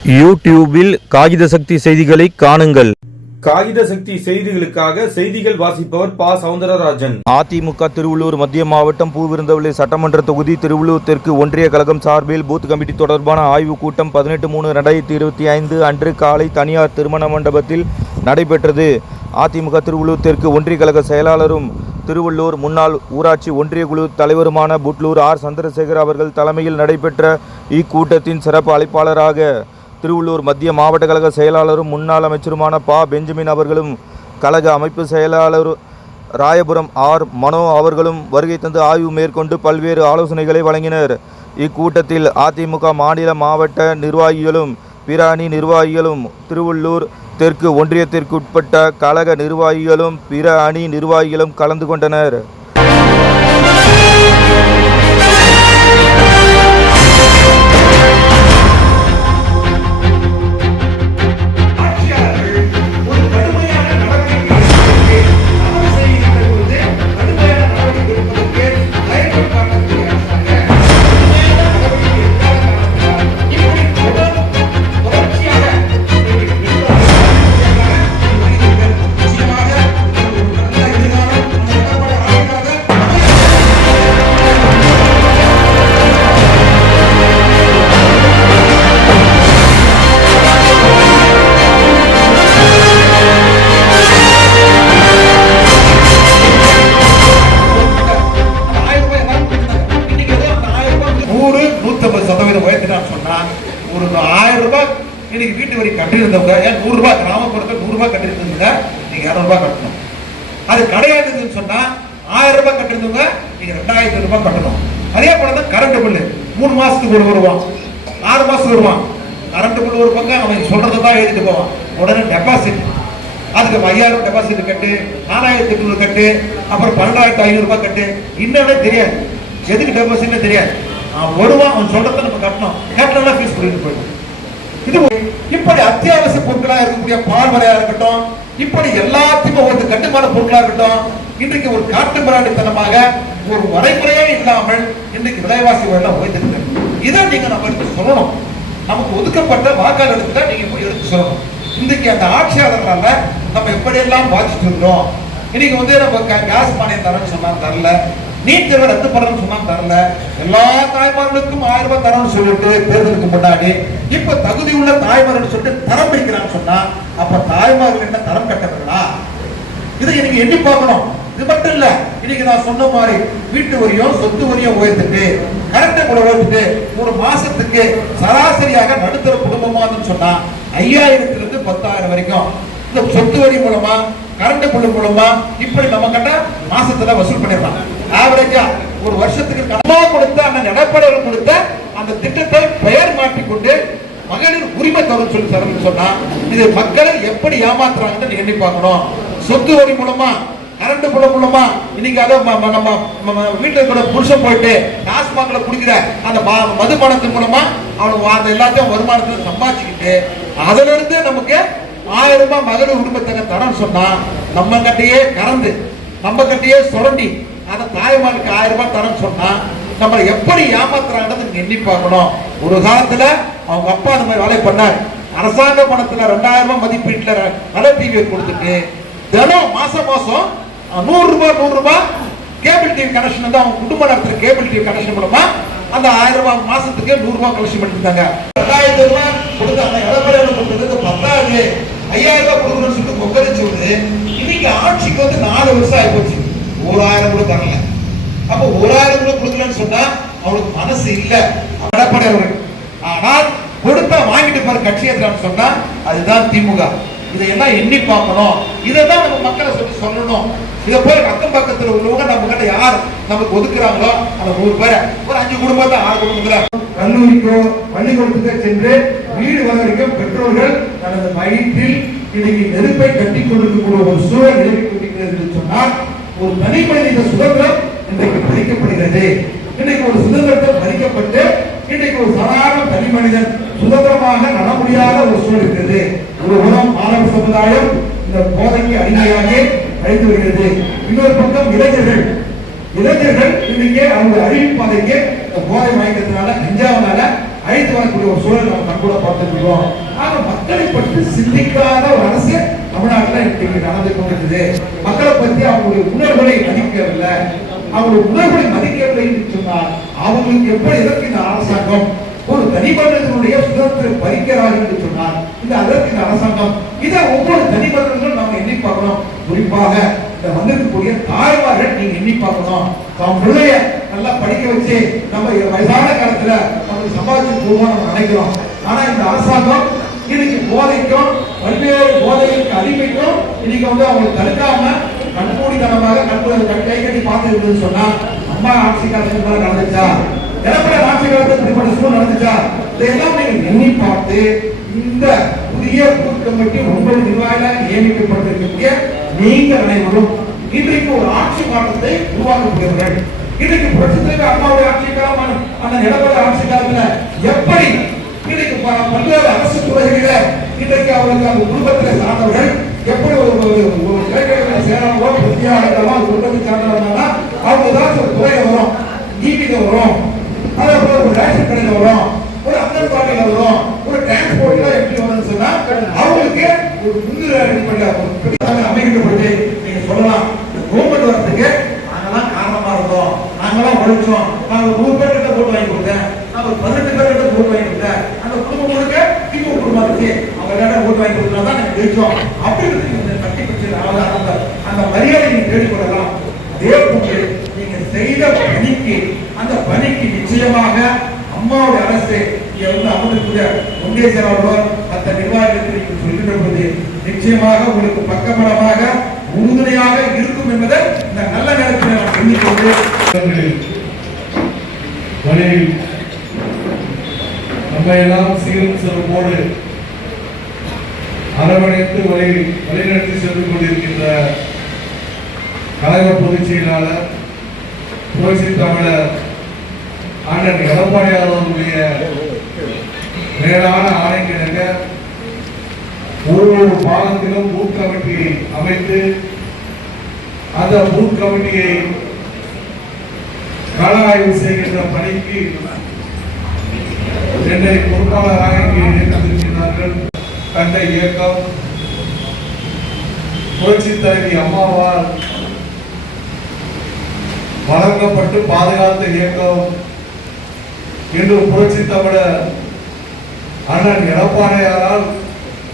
யூடியூபில் காகித சக்தி செய்திகளை காணுங்கள். காகித சக்தி செய்திகளுக்காக செய்திகள் வாசிப்பவர் பா. சவுந்தரராஜன். அதிமுக திருவள்ளூர் மத்திய மாவட்டம் பூவிருந்தவல்லி சட்டமன்ற தொகுதி திருவள்ளூர் தெற்கு ஒன்றிய கழகம் சார்பில் பூத் கமிட்டி தொடர்பான ஆய்வுக் கூட்டம் 18/3/2025 அன்று காலை தனியார் திருமண மண்டபத்தில் நடைபெற்றது. அதிமுக திருவள்ளூர் தெற்கு ஒன்றிய கழக செயலாளரும் திருவள்ளூர் முன்னாள் ஊராட்சி ஒன்றிய குழு தலைவருமான புட்லூர் ஆர். சந்திரசேகர் அவர்கள் தலைமையில் நடைபெற்ற இக்கூட்டத்தின் சிறப்பு அழைப்பாளராக திருவள்ளூர் மத்திய மாவட்ட கழக செயலாளரும் முன்னாள் அமைச்சருமான பா. பெஞ்சமின் அவர்களும் கழக அமைப்பு செயலாளர் ராயபுரம் ஆர். மனோ அவர்களும் வருகை தந்து ஆய்வு மேற்கொண்டு பல்வேறு ஆலோசனைகளை வழங்கினர். இக்கூட்டத்தில் அதிமுக மாநில மாவட்ட நிர்வாகிகளும் பிற அணி நிர்வாகிகளும் திருவள்ளூர் தெற்கு ஒன்றியத்திற்குட்பட்ட கழக நிர்வாகிகளும் பிற அணி நிர்வாகிகளும் கலந்து கொண்டனர். ஒரு 1000 ரூபாய் இன்னைக்கு வீட்டு வரி கட்டியிருந்தவங்க 100 ரூபாய் கிராமப்புறத்தில் 100 ரூபாய் கட்டியிருந்தவங்க நீங்க 200 ரூபாய் கட்டணும். அது கிடையாதுன்னு சொன்னா 1000 ரூபாய் கட்டியிருந்தவங்க நீங்க 2000 ரூபாய் கட்டணும். அதே போலதான் கரண்ட் பில்லு 3 மாசத்துக்கு ஒரு வருவான், 6 மாசத்துக்கு வருவான். கரண்ட் பில்லு ஒரு பக்கம் அவன் சொல்றதான் எழுதிட்டு போவான். உடனே டெபாசிட், அதுக்கு 5000 டெபாசிட் கட்டு, 4800 கட்டு, அப்புறம் 12500 ரூபாய் கட்டு. இன்னொன்னே தெரியாது, எதுக்கு டெபாசிட்னு தெரியாது. வருவான், அவன் சொல்றதை நம்ம கட்டணும். கட்டணம் ஃபீஸ் பண்ணிட்டு போயிடும். இது இப்படி அத்தியாவசிய பொருட்களா இருக்கக்கூடிய பால் வரையா இருக்கட்டும், இப்படி எல்லாத்துக்கும் ஒரு கட்டுமான பொருட்களா இருக்கட்டும், இன்றைக்கு ஒரு காட்டு மிராண்டித்தனமாக ஒரு வரைமுறையே இல்லாமல் இன்றைக்கு விலைவாசி எல்லாம் உயர்ந்திருக்கு. இதை நீங்க நம்ம எடுத்து சொல்லணும். நமக்கு ஒதுக்கப்பட்ட வாக்காளர்களுக்கு நீங்க போய் எடுத்து சொல்லணும். இன்றைக்கு அந்த ஆட்சியாளர்களால நம்ம எப்படியெல்லாம் பாதிச்சுட்டு இருக்கிறோம். இன்னைக்கு நம்ம கேஸ் மானியம் தரேன்னு சொன்னா தரல, நீட் தேர்வை ரத்து பண்ணணும்னு சொன்னா தரல, எல்லா தாய்மார்களுக்கும் 1000 ரூபாய் தரணும்னு சொல்லிட்டு தேர்தலுக்கு முன்னாடி இப்ப தகுதி உள்ள தாய்மார்கள் சொல்லிட்டு தரம் வைக்கிறான்னு சொன்னா அப்ப தாய்மார்கள் என்ன தரம் கட்டப்படுறா? இதை இன்னைக்கு எண்ணி பார்க்கணும். இது மட்டும் இல்ல, இன்னைக்கு நான் சொன்ன மாதிரி வீட்டு வரியும் சொத்து வரியும் உயர்த்துட்டு, கரண்ட் கூட உயர்த்துட்டு, ஒரு மாசத்துக்கு சராசரியாக நடுத்தர குடும்பமானு சொன்னா 5000 இருந்து 10,000 வரைக்கும் இந்த சொத்து வரி மூலமா கரண்ட் பில் மூலமா இப்படி நம்ம கிட்ட மாசத்துல வசூல் பண்ணிடலாம். ஆவரேஜா ஒரு வருஷத்துக்கு கடமா கொடுத்த அந்த எடப்பாடியார் கொடுத்த அந்த திட்டத்தை பெயர் மாற்றிக்கொண்டு மகளிர் உரிமை தரும் சொல்லி சொன்னா இது மக்களை எப்படி ஏமாத்துறாங்கன்னு எண்ணி பார்க்கணும். சொத்து வரி மூலமா கரண்ட் பில் மூலமா இன்னைக்கு அதை நம்ம வீட்டுல கூட புருஷன் போயிட்டு டாஸ்மாக்ல குடிக்கிற அந்த மதுபானத்தின் மூலமா அவனுக்கு அந்த எல்லாத்தையும் வருமானத்தை சம்பாதிச்சுக்கிட்டு அதுல இருந்து நமக்கு 1000 ரூபாய் மகளிர் உரிமை தரம் சொன்னா நம்ம கட்டையே கறந்து நம்ம கட்டையே சுரண்டி அதை தாய்மாருக்கு 1000 ரூபாய் தரம் சொன்னா நம்ம எப்படி ஏமாத்துறாங்கன்னு எண்ணி பார்க்கணும். ஒரு காலத்துல அவங்க அப்பா அந்த மாதிரி வேலை பண்ணார். அரசாங்க பணத்துல 2000 ரூபாய் மதிப்பீட்டுல கலர் டிவியை கொடுத்துட்டு தினம் மாசம் 100 ரூபாய் கேபிள் டிவி கனெக்ஷன் வந்து அவங்க குடும்ப நடத்துற கேபிள் டிவி கனெக்ஷன் மூலமா அந்த 1000 ரூபாய் மாசத்துக்கு 100 ரூபாய் கலெக்ஷன் பண்ணிருந்தாங்க. 2000 ரூபாய் கொடுத்தாங்க. எடப்பாடியார் கொடுத்தது 10,000 5000 ரூபாய் கொடுக்கணும்னு சொல்லிட்டு கொக்கரிச்சு வருது. இன்னைக்கு ஆட்சிக்கு வந்து 4 வருஷம் ஆகி போச்சு, 1000 கூட தரல. அப்ப 1000 கூட கொடுக்கலன்னு சொன்னா அவனுக்கு மனசு இல்ல எடப்பாடியார். ஆனால் கொடுத்தா வாங்கிட்டு போற கட்சி எதிரான்னு சொன்னா அதுதான் திமுக. இதையெல்லாம் எண்ணி பார்க்கணும். இதைதான் நம்ம மக்களை சொல்லணும். இதை போய் அக்கம் பக்கத்துல உள்ளவங்க நம்ம கிட்ட யார் நமக்கு ஒதுக்குறாங்களோ அந்த 100 பேரை ஒரு 5 குடும்பத்தை 6 குடும்பத்துல கல்லூரிக்கோ பள்ளிக்கூடத்துக்கோ சென்று வீடு வரைக்கும் பெற்றோர்கள் தனது வயிற்றில் இன்னைக்கு நெருப்பை கட்டி கொண்டிருக்கக்கூடிய ஒரு சூழல் நிலவி கொண்டிருக்கிறது என்று சொன்னால் ஒரு தனி மனித சுதந்திரம் இன்றைக்கு பறிக்கப்படுகிறது. இன்றைக்கு ஒரு சுதந்திரத்தை பறிக்கப்பட்டு இன்றைக்கு ஒரு சாதாரண தனி மனிதன் சுதந்திரமாக நட முடியாத ஒரு சூழல் இருக்கிறது. ஒரு புறம் மாணவ சமுதாயம் இந்த போதைக்கு அடிமையாக அழைத்து வருகிறது. இன்னொரு பக்கம் இளைஞர்கள் இன்னைக்கு அவங்க அறிவிப்பாதைக்கு போதை மயக்கத்தினால கஞ்சாவனால அழைத்து வரக்கூடிய ஒரு சூழல் நம்ம கண்கூட பார்த்துருக்கோம். ஆக மக்களை பற்றி சிந்திக்காத ஒரு அரசு தமிழ்நாட்டில் இன்றைக்கு நடந்து கொண்டிருக்குது. மக்களை பற்றி அவங்களுடைய உணர்வுகளை மதிக்கவில்லை. அவங்களுடைய உணர்வுகளை மதிக்கவில்லை என்று சொன்னால் அவங்களுக்கு எப்படி இதற்கு இந்த அரசாங்கம் ஒரு தனிமனிதனுடைய சுதந்திரத்தை பறிக்கிறார்கள் என்று சொன்னால் இந்த அதற்கு இந்த அரசாங்கம் இதை ஒவ்வொரு தனிமனிதர்களும் நம்ம எண்ணி பார்க்கணும். குறிப்பாக இந்த வந்திருக்கக்கூடிய தாய்மார்கள் நீங்க எண்ணி பார்க்கணும். தம் பிள்ளைய நல்லா படிக்க வச்சு நம்ம வயதான காலத்துல நம்ம சம்பாதிச்சு போவோம் நம்ம நினைக்கிறோம். ஆனா இந்த அரசாங்கம் இன்னைக்கு போதைக்கும் பல்வேறு போதைகளுக்கு அடிமைக்கும் இன்னைக்கு அவங்க தடுக்காம கண்மூடித்தனமாக கை கட்டி பார்த்துருக்குன்னு சொன்னா அம்மா ஆட்சி காலத்துல நடந்துச்சா, எடப்பாடி ஆட்சி காலத்தில் இப்படிப்பட்ட சூழல் நடந்துச்சா, இதையெல்லாம் நீங்க எண்ணி பார்த்து இந்த புதிய பூத் கமிட்டி 9 நிர்வாகிகளாக நியமிக்கப்பட்டிருக்கக்கூடிய நீங்கள் அனைவரும் இன்றைக்கு ஒரு ஆட்சி மாற்றத்தை உருவாக்கப்படுகிறார்கள். இன்றைக்கு புரட்சித் அம்மாவுடைய ஆட்சி காலம் அந்த எடப்பாடி ஆட்சி காலத்துல எப்படி இன்னைக்கு பல்வேறு அரசு துறைகளில இன்றைக்கு அவர்களுக்கு அந்த குடும்பத்தில் சார்ந்தவர்கள் எப்படி ஒரு சேராமோ பிரதியாளர்களோ குடும்பத்தை சார்ந்தவர்களா அவங்க தான் ஒரு துறையில வரும், நீதியில வரும், அதே போல ஒரு ரேஷன் கடையில வரும், ஒரு அங்கன்வாடியில வரும், ஒரு டிரான்ஸ்போர்ட்ல எப்படி வரும்னு சொன்னா அவங்களுக்கு ஒரு முன்னுரிமை அமைக்கப்பட்டு நீங்க சொல்லலாம். கவர்மெண்ட் வரதுக்கு நாங்கெல்லாம் காரணமா இருந்தோம், நாங்கெல்லாம் உழைச்சோம், நாங்க 100 பேர்கிட்ட ஓட்டு வாங்கி கொடுத்தேன், நாங்க 18 பேர்கிட்ட ஓட்டு வாங்கி கொடுத்தேன், அந்த குடும்பம் முழுக்க திமுக குடும்பம் இருந்துச்சு, அவங்க எல்லாரும் ஓட்டு வாங்கி கொடுத்தா தான் நாங்க ஜெயிச்சோம் அப்படின்னு கட்டி பிடிச்சது. அந்த மரியாதை நீங்க தேடிக்கொள்ளலாம். அதே போன்று நீங்க செய்த பணிக்கு அந்த பணிக்கு நிச்சயமாக அம்மாவுடைய அரசு அமர்ந்திருக்கிற முண்டேசர் அவர்களோ மற்ற நிர்வாகத்திற்கு சொல்கின்ற பொழுது நிச்சயமாக உங்களுக்கு பக்கபலமாக உறுதுணையாக இருக்கும் என்பதை இந்த நல்ல நேரத்தில் நான் சொல்லிக்கொண்டு நம்ம எல்லாம் சீரும் சிறப்போடு அரவணைத்து வழிநடத்தி சென்று கொண்டிருக்கின்ற கழக பொதுச் செயலாளர் புரட்சி தமிழர் அண்ணன் எடப்பாடியார் அவர்களுடைய மேலான ஆணைக்கிணங்க ஒவ்வொரு பாகத்திலும் பூத் கமிட்டியை அமைத்து அந்த பூத் கமிட்டியை கள ஆய்வு செய்கின்ற பணிக்கு என்னை பொறுப்பாளராக இங்கே நியமித்திருக்கிறார்கள். கண்ட இயக்கம் புரட்சி தலைவி அம்மாவால் வழங்கப்பட்டு பாதுகாத்த இயக்கம் இன்று புரட்சி தமிழர் அண்ணன் எடப்பாடியாரால்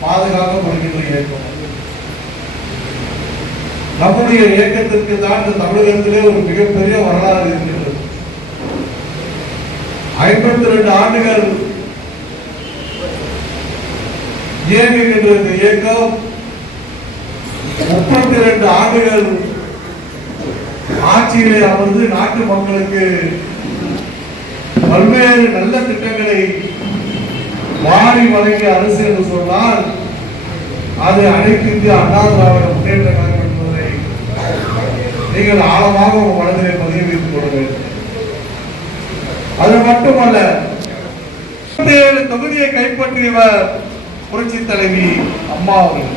பாதுகாக்கப்படுகின்ற இயக்கம். நம்முடைய இயக்கத்திற்கு தான் இந்த தமிழகத்திலே ஒரு மிகப்பெரிய வரலாறு இருக்கிறது. 52 ஆண்டுகள் இயங்குகின்ற இந்த இயக்கம் 32 ஆண்டுகள் ஆட்சியிலே அமர்ந்து நாட்டு மக்களுக்கு பல்வேறு நல்ல திட்டங்களை வாரி வழங்கிய அரசு என்று சொன்னால் அது அனைத்து இந்திய அண்ணா திராவிட முன்னேற்ற கழகம் என்பதை நீங்கள் ஆழமாக உங்கள் மனதிலே பதிவு வைத்துக் கொள்ள வேண்டும். அது மட்டுமல்ல, 27 தொகுதியை கைப்பற்றியவர் புரட்சி தலைவி அம்மா அவர்கள்.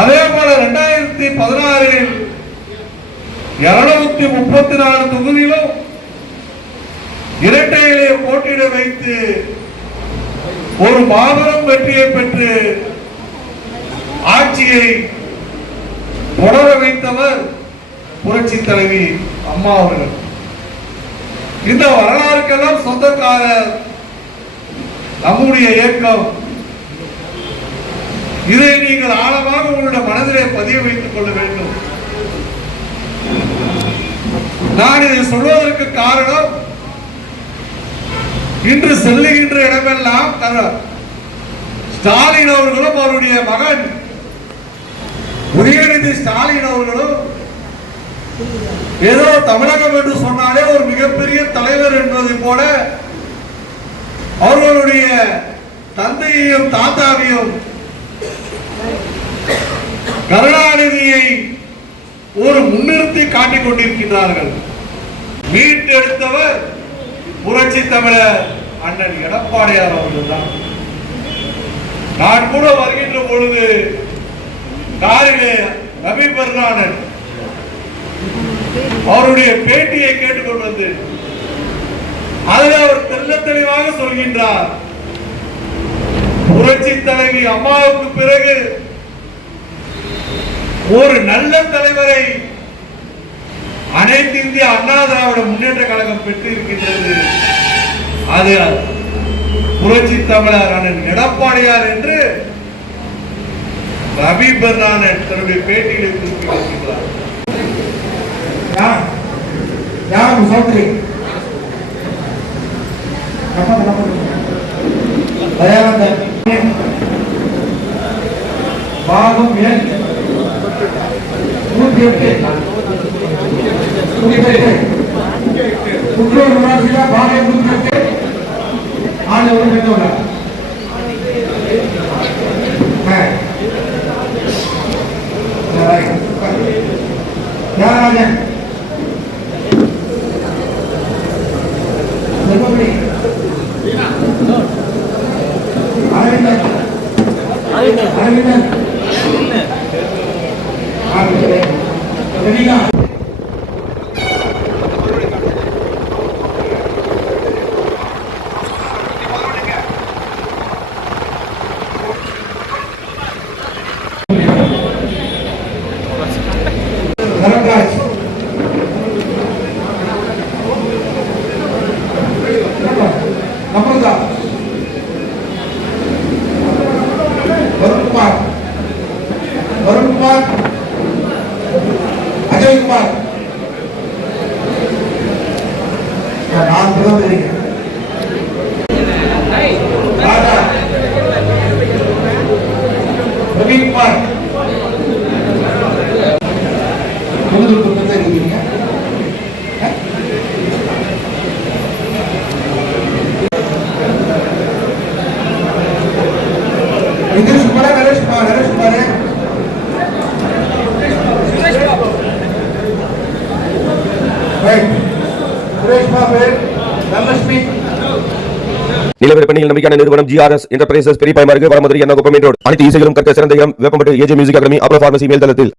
அதே போல 2016 234 தொகுதியிலும் இரட்டையிலே போட்டியிட வைத்து ஒரு மாபெரும் வெற்றியை பெற்று ஆட்சியை தொடர வைத்தவர் புரட்சி தலைவி அம்மா அவர்கள். இந்த வரலாறுக்கெல்லாம் சொந்தக்காரர் நம்முடைய இயக்கம். இதை நீங்கள் ஆழமாக உங்களுடைய மனதிலே பதிய வைத்துக் கொள்ள வேண்டும். நான் இதை சொல்வதற்கு காரணம், இன்று செல்லுகின்ற இடமெல்லாம் ஸ்டாலின் அவர்களும் அவருடைய மகன் உதயநிதி ஸ்டாலின் அவர்களும் ஏதோ தமிழகம் என்று சொன்னாலே ஒரு மிகப்பெரிய தலைவர் என்பதை போல அவர்களுடைய தந்தையையும் தாத்தாவையும் கருணாநிதியை ஒரு முன்னிறுத்தி காட்டிக் கொண்டிருக்கிறார்கள். மீட்டெடுத்தவர் புரட்சி தமிழர் அண்ணன் எடப்பாடியார் அவர்கள் தான். நான் கூட வருகின்ற பொழுது காரிலே ரவி பெர்னானன் அவருடைய பேட்டியை கேட்டுக்கொண்டு வந்து அதில் அவர் தெள்ளத் தெளிவாக சொல்கின்றார், புரட்சி தலைவி அம்மாவுக்கு பிறகு ஒரு நல்ல தலைவரை அனைத்து இந்திய அண்ணா திராவிட முன்னேற்ற கழகம் பெற்று இருக்கின்றது. அது புரட்சி தமிழர் அண்ணன் எடப்பாடியார் என்று ரவி பெர்னாண்டஸ் தன்னுடைய பேட்டிகளை குறிப்பிட்டிருக்கிறார். பாகம் எண் 108 குற்றூர் ஊராட்சியில பாகம் 108 ஆள் எவ்வளவு பேர் தியாகராஜன் அரவிந்தன் ரவிகா தரராஜ் நம்ரதா வருண்குமார் அஜய்குமார் நான் பிரதமர் ராஜா ரவிக்குமார் புது புத்தகத்தை இருக்கீங்க. நிதிஷ் குமார் நரேஷ் குமார் சுரேஷ் பாபு தனலட்சுமி. நிலவர பெண்ணில் நம்பிக்கையான நிறுவனம் GRS என்டர்பிரைசஸ் பெரிய பாய்மார்க்கு வடமதுரை எண்ணகுப்பம் ரோடு. அனைத்து இசைகளும் கற்க சிறந்த இடம் வேப்பம்பட்டு AJ மியூசிக் அகாடமி அப்ரோ பார்மசி மேல் தளத்தில்.